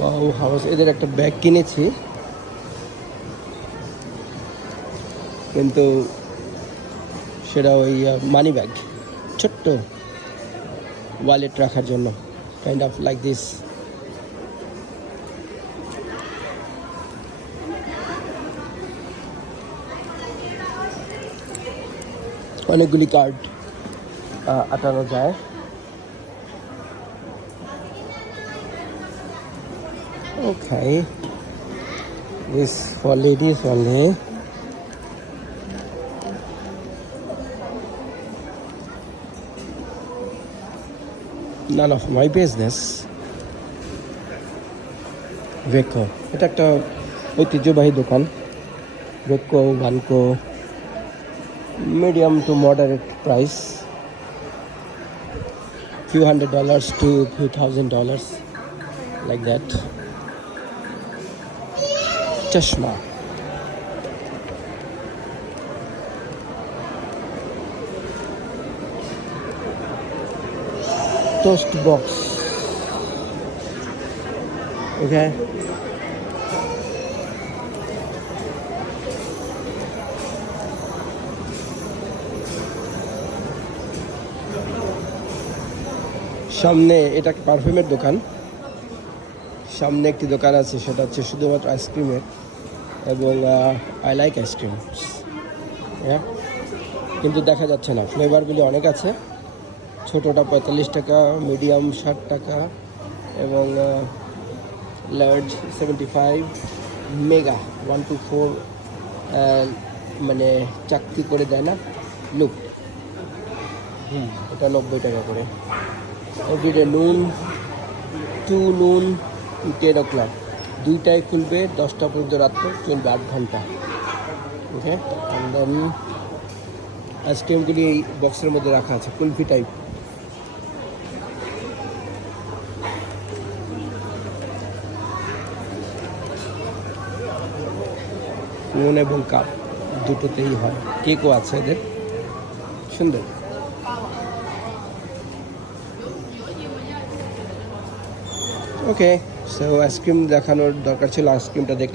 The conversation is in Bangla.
বাউ হাউস। এদের একটা ব্যাগ কিনেছি। কিন্তু সেটা ওই মানি ব্যাগ ছোট্ট ওয়ালেট রাখার জন্য। কাইন্ড অফ লাইক দিস অনেকগুলি কার্ড আটানো যায়। Okay. This for ladies only. None of my business. ভেকো এটা একটা ঐতিহ্যবাহী দোকান ভেকো ভানকো medium to moderate price few hundred dollars to few thousand dollars like that chashma toast box okay সামনে এটা পারফিউমের দোকান সামনে একটি দোকান আছে, সেটা হচ্ছে শুধুমাত্র আইসক্রিমের এবং আই লাইক আইসক্রিম হ্যাঁ? কিন্তু দেখা যাচ্ছে না। ফ্লেভারগুলি অনেক আছে। ছোটোটা পঁয়তাল্লিশ টাকা মিডিয়াম ষাট টাকা এবং large seventy five mega one two four মানে চাকতি করে দেয় না। লুক হুম, এটা নব্বই টাকা করে। এভরিডে নুন টু নুন টু টেন ও ক্লক দুইটায় খুলবে, দশটা পর্যন্ত রাত্রে চলবে আট ঘণ্টা। ওকে? অ্যান্ড দেন আইসক্রিমগুলি এই বক্সের মধ্যে রাখা আছে, কুলফি টাইপ কোন এবং কাপ দুটোতেই হয়। কেকও আছে এদের সুন্দর। ওকে সো আইসক্রিম দেখানোর দরকার ছিল আইসক্রিমটা দেখলাম।